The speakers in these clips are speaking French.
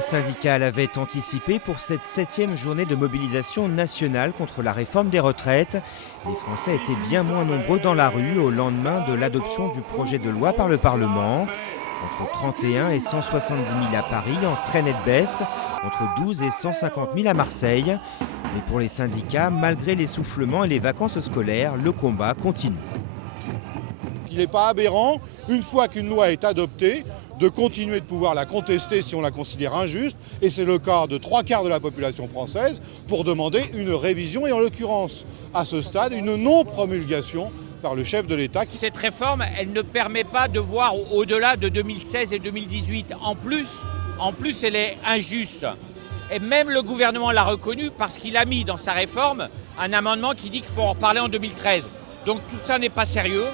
Les syndicats l'avaient anticipé pour cette 7e journée de mobilisation nationale contre la réforme des retraites. Les Français étaient bien moins nombreux dans la rue au lendemain de l'adoption du projet de loi par le Parlement. Entre 31 et 170 000 à Paris, en très nette baisse, entre 12 et 150 000 à Marseille. Mais pour les syndicats, malgré l'essoufflement et les vacances scolaires, le combat continue. Il n'est pas aberrant, une fois qu'une loi est adoptée, de continuer de pouvoir la contester si on la considère injuste, et c'est le cas de 3/4 de la population française, pour demander une révision et en l'occurrence, à ce stade, une non-promulgation par le chef de l'État. Cette réforme, elle ne permet pas de voir au-delà de 2016 et 2018. En plus, elle est injuste. Et même le gouvernement l'a reconnu parce qu'il a mis dans sa réforme un amendement qui dit qu'il faut en reparler en 2013. Donc tout ça n'est pas sérieux.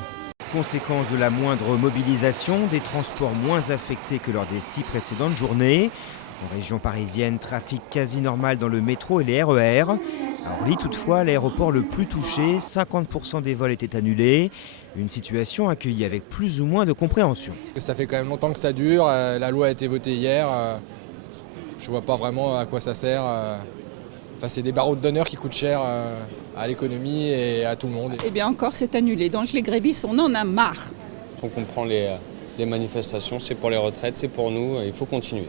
Conséquence de la moindre mobilisation, des transports moins affectés que lors des 6 précédentes journées. En région parisienne, trafic quasi normal dans le métro et les RER. À Orly, toutefois, l'aéroport le plus touché, 50% des vols étaient annulés. Une situation accueillie avec plus ou moins de compréhension. Ça fait quand même longtemps que ça dure, la loi a été votée hier. Je ne vois pas vraiment à quoi ça sert. Enfin, c'est des barreaux d'honneur qui coûtent cher à l'économie et à tout le monde. Eh bien encore c'est annulé, donc les grévistes on en a marre. On comprend les manifestations, c'est pour les retraites, c'est pour nous, il faut continuer.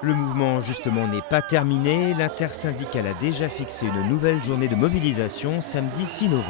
Le mouvement justement n'est pas terminé, l'intersyndicale a déjà fixé une nouvelle journée de mobilisation samedi 6 novembre.